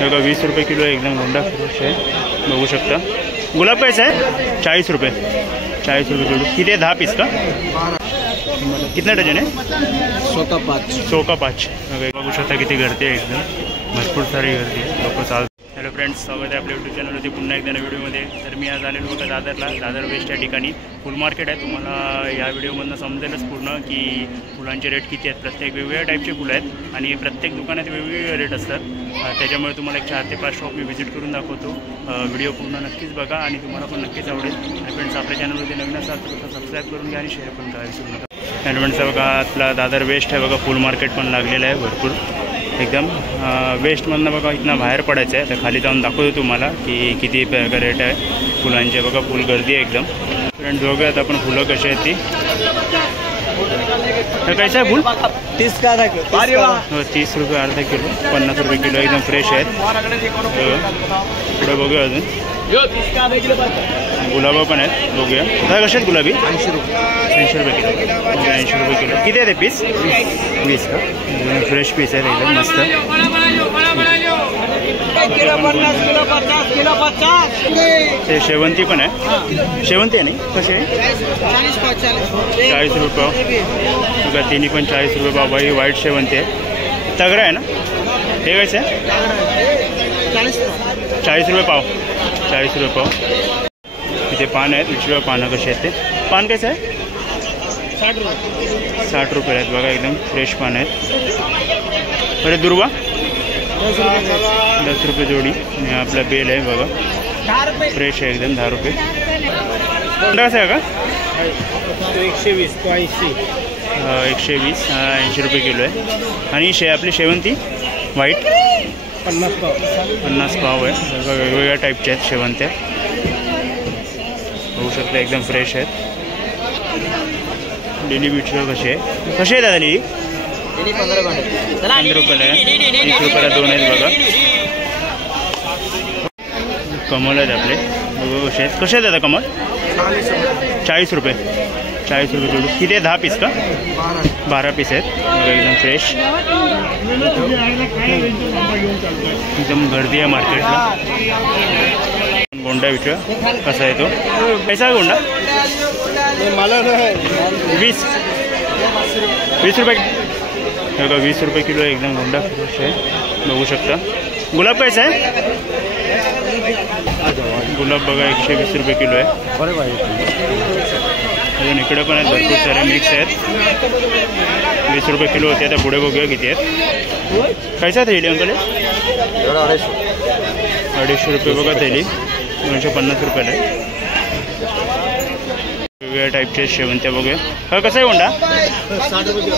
बघा 20 रुपये किलो आहे, एकदम गोंडा फ्रेश आहे, बघू शकता। गुलाब कैसा है? 40 रुपये, 40 रुपये किलो। किती आहे? 10 पीस का? कितना डजन आहे? 100 का 5। 100 का 5। बघू शकता किती गर्दी आहे, एकदम भरपूर सारी गर्दी आहे, लोक चालतात। हॅलो फ्रेंड्स, स्वागत आहे आपल्या यूट्यूब चॅनलवरती पुन्हा एकदा व्हिडिओमध्ये। तर मी आज आलेलो बघा दादरला, दादर वेस्ट या ठिकाणी फुल मार्केट आहे। तुम्हाला या व्हिडिओमधनं समजेलच पूर्ण की फुलांचे रेट किती आहेत। प्रत्येक वेगवेगळ्या टाईपचे फुलं आहेत आणि प्रत्येक दुकानात वेगवेगळे रेट असतात। त्याच्यामुळे तुम्हाला एक 4 ते 5 शॉप मी व्हिजिट करून दाखवतो। व्हिडिओ पूर्ण नक्कीच बघा आणि तुम्हाला पण नक्कीच आवडेल। आणि फ्रेंड्स, आपल्या चॅनलवरती नवीन असाल तर सबस्क्राईब करून घ्या आणि शेअर पण करा विसरू नका। आणि फ्रेंड्स बघा, आपला दादर वेस्ट आहे बघा, फुल मार्केट पण लागलेलं आहे भरपूर एकदम। वेस्टमधनं बघा इथनं बाहेर पडायचं आहे, तर खाली जाऊन दाखवतो तुम्हाला की किती रेट आहे फुलांचे। बघा फुल गर्दी आहे एकदम। फ्रेंड्स बघूयात आपण फुलं कशी आहेत ती। तर कैसा आहे फुल? 30 का अर्धा किलो। 30 रुपये अर्धा किलो, 50 रुपये किलो, एकदम फ्रेश आहेत। पुढे बघूया अजून गुलाबं पण आहेत, बघूया। काय कसे आहेत गुलाबी? 80 रुपये। 80 रुपये किलो, 80 रुपये किलो। किती आहे ते पीस? 20 का? फ्रेश पीस आहे एकदम मस्त। ते शेवंती पण आहे, शेवंती आहे नाही कशी आहे? 40 रुपये पाव बघा, तिन्ही पण 40 रुपये पाव। भाई व्हाईट शेवंती आहे, तगरा आहे ना हे? कसं आहे? 40 रुपये पाव, 40 रुपये पाव। इथे पान आहेत, उजव्या पानं कशी आहेत ते? पान कसं आहे? 60 रुपये आहेत बघा, एकदम फ्रेश पान आहेत। अरे दुर्वा 10 रुपये जोडी। आणि आपला बेल आहे बघा, फ्रेश आहे एकदम, 10 रुपये। कसं आहे का? 120 तो 80। 120, 80 रुपये किलो आहे। आणि आपली शेवंती व्हाईट 50 पाव। 50 पाव आहे बघा, वेगवेगळ्या टाईपच्या आहेत शेवंत्या, होऊ शकतं एकदम फ्रेश आहेत। लिली बीटचं कशी आहे? कशी आहे दादा लिली? 15 रुपयाला आहे, 30 रुपयाला 2 आहेत बघा। कमल आहेत आपले, बघा कसे आहेत। कसे आहेत दादा कमल? 40 रुपये, 40 रुपये किलो। किती आहे? 10 पीस का? 12 पीस आहेत बघा, एकदम फ्रेश। एकदम गर्दी आहे मार्केटला। गोंडा विचार कसा आहे तो? कैसा आहे गोंडा? 20 रुपये बघा, 20 रुपये किलो आहे, एकदम गोंडा फ्रेश आहे, बघू शकता। गुलाब कैसा आहे? गुलाब बघा 120 रुपये किलो आहे। अजून इकडे पण आहेत भरपूर सारे मिक्स आहेत। 20 रुपये किलो होते, आता पुढे बघूया किती आहेत। कैसा थैली अंकल? 250 रुपये बघा थैली, 250 रुपयाला आहे। वेगवेगळ्या टाईपचे शेवंत्या बघूया। हा कसा आहे गोंडा? 60 रुपये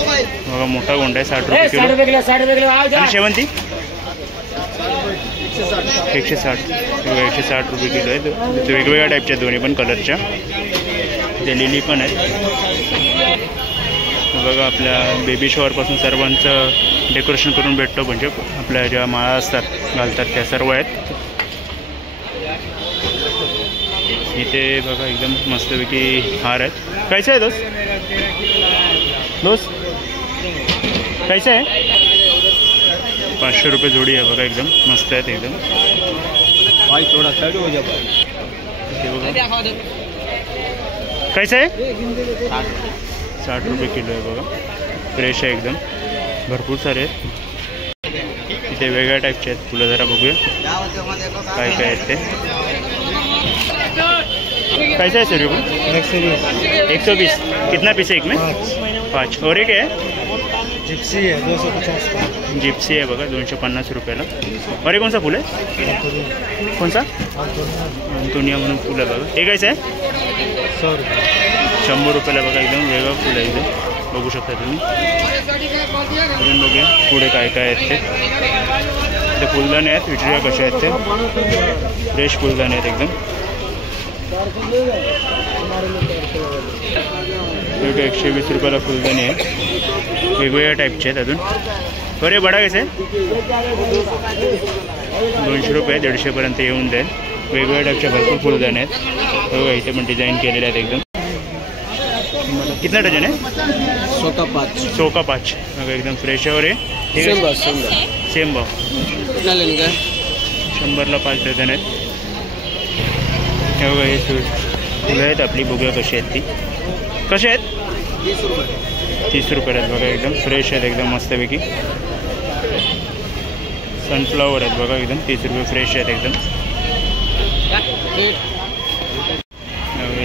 बघा, मोठा गोंडा आहे, 60 रुपये किलो। आणि शेवंती 160 बघा, 160 रुपये किलो आहे। वेगवेगळ्या टाईपच्या, दोन्ही पण कलरच्या। ते लिली पण आहेत बघा। आपल्या बेबी शॉवरपासून सर्वांचं डेकोरेशन करून भेटतो, म्हणजे आपल्या ज्या माळा असतात घालतात त्या सर्व आहेत इथे बघा, एकदम मस्तपैकी हार आहेत। कैसा आहे दोस्त? कैसा आहे? 500 रुपये जोडी आहे बघा, एकदम मस्त आहेत एकदम। कैसा आहे? 60 रुपये किलो आहे बघा, फ्रेश आहे एकदम, भरपूर सारे आहेत। इथे वेगळ्या टाईपचे आहेत फुलं, जरा बघूया काय काय आहेत ते। कैसा है सर? 120। कितना पीस है एक में? 5। और एक है जिप्सी है 250। जिप्सी है बघा, 250 रुपयाला। और एक कौन सा फूल है? कौन सा? अंतोनिया म्हणून फूल आहे बघा। हे कैसे आहे? 100 रुपये। 100 रुपयाला बघा, एकदम वेगळं फूल आहे एकदम, बघू शकता तुम्ही। अजून बघूया पुढे काय काय आहेत ते फुलदाणे आहेत, विचारूया कसे आहेत ते। फ्रेश फुलदाणे आहेत एकदम, 120 रुपयाला फुलदाणे आहे, वेगवेगळ्या टाईपचे आहेत अजून। बरे बडा कैसे? 200 रुपये, 150पर्यंत येऊन जाईल। वेगवेगळ्या टाईपच्या भरपूर फुलदाणे आहेत बघा, इथे पण डिझाईन केलेले आहेत एकदम। कितना डजन है? 100 का 5। 100 का 5 एकदम फ्रेश है। और ये सेम भाव। सेम भाव कितना लेने का? 100ला 5 डझन आहेत. हे बघा हे फुलं आहेत आपली, बघूया कशी आहेत ती. कशी आहेत? 30 रुपये आहेत बघा, एकदम फ्रेश आहेत एकदम मस्तपैकी. सनफ्लावर आहेत बघा, एकदम 30 रुपये फ्रेश आहेत एकदम.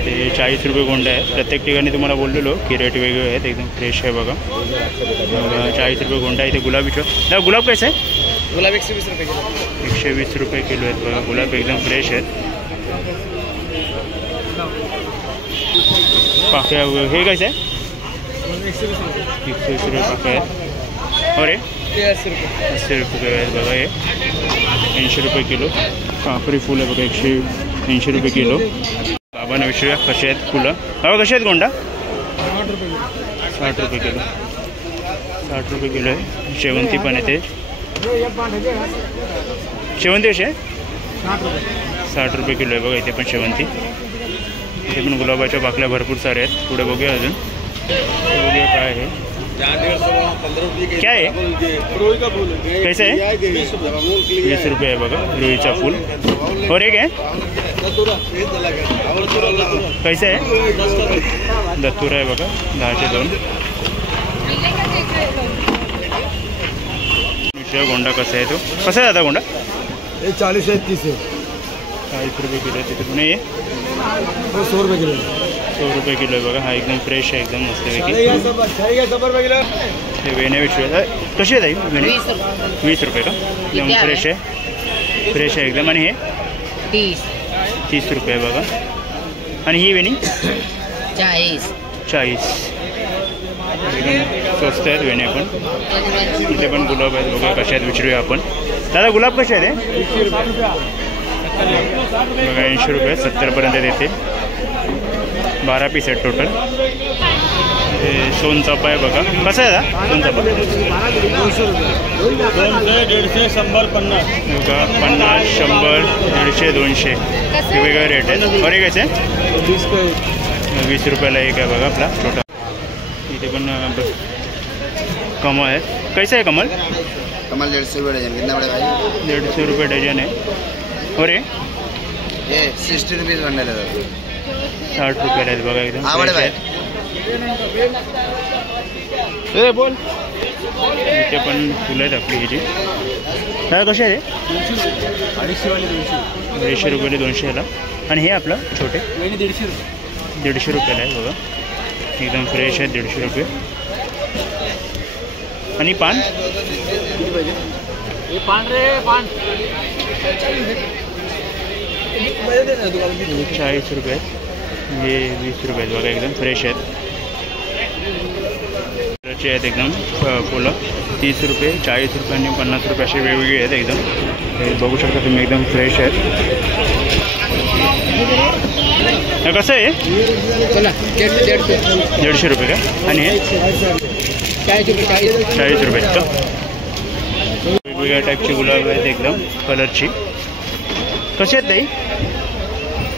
ते 40 रुपये गोंडा आहे. प्रत्येक ठिकाणी तुम्हाला बोललेलो की रेट वेगळे आहेत, एकदम फ्रेश आहे बघा. 40 रुपये गोंडा. इथे गुलाबीचं गुलाब कसं आहे? गुलाब 120 रुपये किलो. 120 रुपये किलो आहेत बघा गुलाब, एकदम फ्रेश आहेत. पाक्या हे कसं आहे? 120 रुपये पाक्या आहेत. अरे 80 रुपये आहेत बघा. हे 80 रुपये किलो. कापरी फुल आहे बघा, 180 रुपये किलो. बाबा विचारूया कसे आहेत फुलं. बाबा कसे आहेत गोंडा? 60 रुपये किलो. 60 रुपये किलो आहे. शेवंती पण आहे. ते शेवंती कशी आहे? 60 रुपये किलो आहे बघा. इथे पण शेवंती. इथे पण गुलाबाच्या बाकल्या भरपूर साऱ्या आहेत. पुढे बघूया अजून, बघूया काय आहे. क्या आहे? कैसे आहे? 20 रुपये आहे बघा रुईचा फूल. और एक आहे कैसे आहे? दत्तूर आहे बघा, 10चे 2. गोंडा कसा आहे तो? कसा आहे दादा गोंडा? हे 40 आहे, 30 आहे. 40 रुपये किलो आहे. तिथे पण ये 100 रुपये किलो. 100 रुपये किलो आहे बघा. हा एकदम फ्रेश आहे, एकदम मस्तपैकी. हे वेण्या विचारूया कशी आहे ताई वेणे? 20 रुपये का? एकदम फ्रेश आहे, फ्रेश आहे एकदम. आणि हे 30 रुपये आहे बघा. आणि ही वेणी 40. एकदम स्वस्त आहेत वेण्या पण. इथे पण गुलाब आहेत बघा, कशा आहेत विचारूया आपण. दादा गुलाब कसे आहेत? बघा 80 रुपये, 70पर्यंत देते. 12 पीस आहेत टोटल. हे सोनचाफा आहे बघा. कसं आहे दादा सोनचाफा? 200 रुपये. 150, 100, 50. बघा 50, 100, 150, 200 हे वेगळे रेट आहेत. और एक आहे 20 रुपयाला एक आहे बघा आपला छोटा. इथे पण कमळ आहे. कैसा आहे कमल? कमल 150 रुपये डझन. कितना बड़ा भाई? 150 रुपये डझन आहे. और ये 60 रुपीज बंडल आहे. 60 रुपयाला आहेत बघा, एकदम बोल. इथे पण फुलं आहेत आपली ह्याची. काय कसे आहे? 250 रुपयाला 200ला. आणि हे आपलं छोटे 150 रुपयाला आहे बघा, एकदम फ्रेश आहे. 150 रुपये. आणि पान 40 रुपये आहेत. हे 20 रुपये आहेत बघा, एकदम फ्रेश आहेत. चे आहेत एकदम फुलं. 30 रुपये, 40 रुपये आणि 50 रुपये असे वेगवेगळे आहेत एकदम. हे बघू शकता तुम्ही, एकदम फ्रेश आहेत. कसं आहे? 150 रुपये का? आणि हे 40 रुपये आहेत का? वेगवेगळ्या टाईपची गुलाब आहेत एकदम कलरची. कशी आहेत ताई?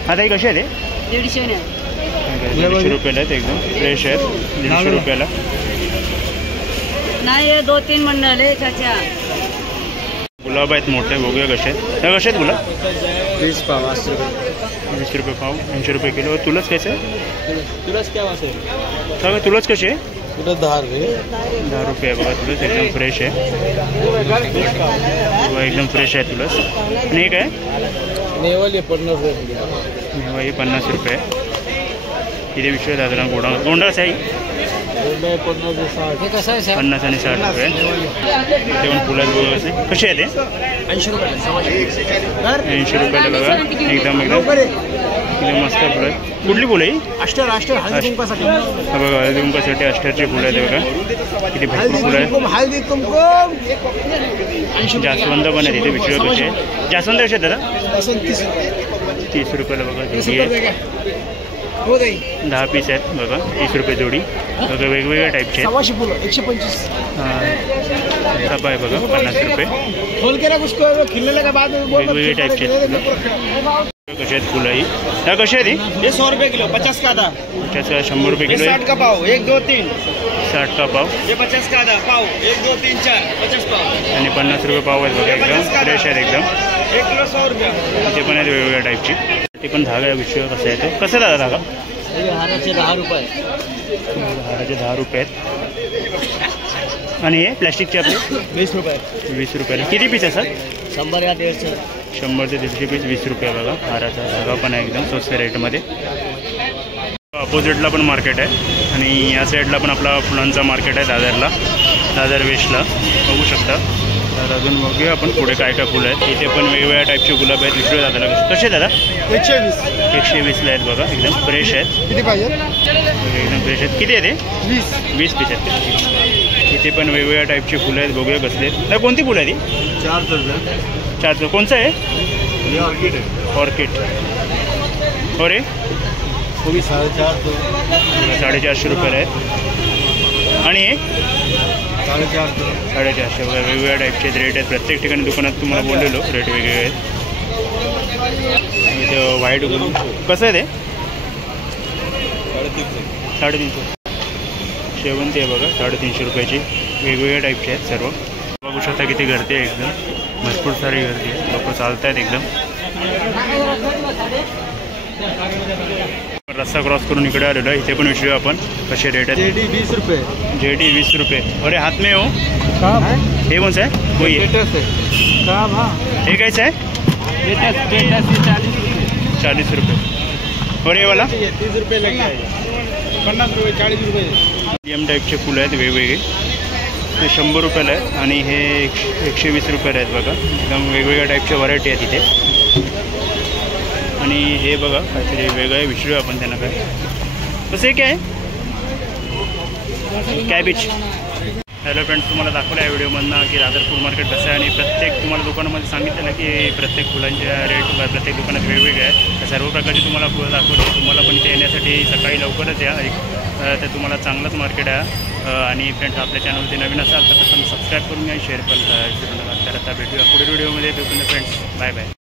हा ताई कशी आहे? 150 रुपयाला आहेत, एकदम फ्रेश आहेत. 150 रुपयाला. नाही 2-3 मंडळ आहे चाचा. गुलाब आहेत मोठे, बघूया कसे आहेत. त्या कसे आहेत गुलाब? 20 पाव 80 रुपये पाव, 80 रुपये किलो. तुलाच कैसे आहे? तुलाच काय वाजता? का तुलाच कशी आहे? तुला 10 रुपये. 10 रुपये बघा तुलाच, एकदम फ्रेश आहे. एकदम फ्रेश आहे तुलाच. आणि हे काय? नेवाली 50 रुपये. नेवा ही 50 रुपये. इथे विश्व दादरा गोडा गोंडाच आहे. 50 आणि 60 रुपये. इथे पण फुलात बघा कसे कसे आहे ते? 80 रुपये. 80 रुपयाला बघा, एकदम एकदम मस्त फुलं. कुठली फुलं ही? अष्टर हळदी कुंकासाठी. हा बघा हळदी कुंकासाठी अष्टरची फुलं आहेत बघा, किती भरपूर फुलं आहेत. हळदी कुंकू. जास्वंद पण आहे तिथे विचार कसे आहे? जास्वंद कसे आहेत दादा? 30 रुपयाला बघा जोडी आहे. 10 पीस आहेत बघा, 30 रुपये जोडी. बघा वेगवेगळ्या टाईपचे आहेत. 125. आहे बघा 50 रुपये. खोल के रख उसको, खिलने लगा बाद में वेगवेगळे टाईपचे आहेत. कशी आहेत फुलं ही? ह्या कशी आहे ती? ये 100 रुपये किलो, 50 का आधा, 100 रुपये ये किलो 60 का पाव, 1 2 3, 60 का पाव ये 50 का आधा पाव, 1 2 3 4, 50 पाव, आणि 50 रुपये पाव आहेत बघा. एकदम फ्रेश आहेत एकदम. 1 किलो 100 रुपये. ते पण आहेत वेगवेगळ्या टाईपची. ते पण धागा विषय कसं आहे तो? कसं दादा धागा? हाराचे 10 रुपये, हाराचे 10 रुपये आहेत. आणि हे प्लॅस्टिकचे आपले 20 रुपये, 20 रुपयाला. किती पीस असतात? 100 या 150. 100 ते 150 पीस 20 रुपये बघा. हाराचा धागा पण आहे एकदम स्वस्त रेटमध्ये. अपोजिटला पण मार्केट आहे आणि या साईडला पण आपला फुलांचा मार्केट आहे दादरला, दादर वेस्टला बघू शकता. तर अजून बघूया आपण पुढे काय काय फुलं आहेत. इथे पण वेगवेगळ्या टाईपचे गुलाब आहेत. विक्री दादाला कसे दादा? 120. 120ला आहेत बघा. एकदम फ्रेश आहेत. किती पाहिजे? एकदम फ्रेश आहेत. किती आहे ते? 20 पीस आहेत. इथे पण वेगवेगळ्या टाईपची फुलं आहेत. बघूया कसले आहेत. नाही कोणती फुलं आहे ती? 400 रुपये. 400. कोणचं आहे? ये ऑर्किड है, ऑर्किड. हो रे, वो भी 450. 450 रुपयाला आहेत. आणि हे 450. 450 बघा. वेगवेगळ्या टाईपचे रेट आहेत. प्रत्येक ठिकाणी दुकानात तुम्हाला बोललेलो रेट वेगवेगळे आहेत. इथं व्हाईट गुल कसं आहे ते? 350. शेवंती आहे बघा 350 रुपयाची. वेगवेगळ्या टाईपचे आहेत सर्व. बघू शकता किती गर्दी आहे. एकदम भरपूर सारी गर्दी आहे. लोक चालत आहेत एकदम. रस्ता क्रॉस करून इकडे आलेलो आहे. इथे पण विचारूया आपण कसे रेट आहेत. जेडी 20 रुपये. जेडी 20 रुपये. अरे हात में हो. काम है, हे कोणचं आहे? वही आहे. लेटेस्ट है काम. हाँ, हे कायचं आहे? लेटेस्ट 40 रुपये. और हे वाला 30 रुपये लग जाएगा. 50 रुपये, 40 रुपये. मीडियम टाईपचे फुलं आहेत वेगवेगळे. ते 100 रुपयाला आहे आणि हे 120 रुपयाला आहेत बघा. एकदम वेगवेगळ्या टाईपच्या व्हरायटी आहेत इथे. आणि हे बघा काहीतरी वेगळं आहे. विचारूया आपण त्यांना काय कसं आहे. काय कॅबेज. हॅलो फ्रेंड्स, तुम्हाला दाखवलं आहे व्हिडिओमधनं की दादर फूड मार्केट कसं आहे. आणि प्रत्येक तुम्हाला दुकानामध्ये सांगितलं की प्रत्येक फुलांच्या रेट प्रत्येक दुकानात वेगवेगळे आहेत. सर्व प्रकारची तुम्हाला फुलं दाखवली. तुम्हाला पण इथे येण्यासाठी सकाळी लवकरच या. ते तुम्हाला चांगलंच मार्केट आहे. आणि फ्रेंड्स, आपल्या चॅनलवरती नवीन असाल तर पण सबस्क्राईब करून घ्या, शेअर पण करा. तर आता भेटूया पुढील व्हिडिओमध्ये. Friends, bye bye.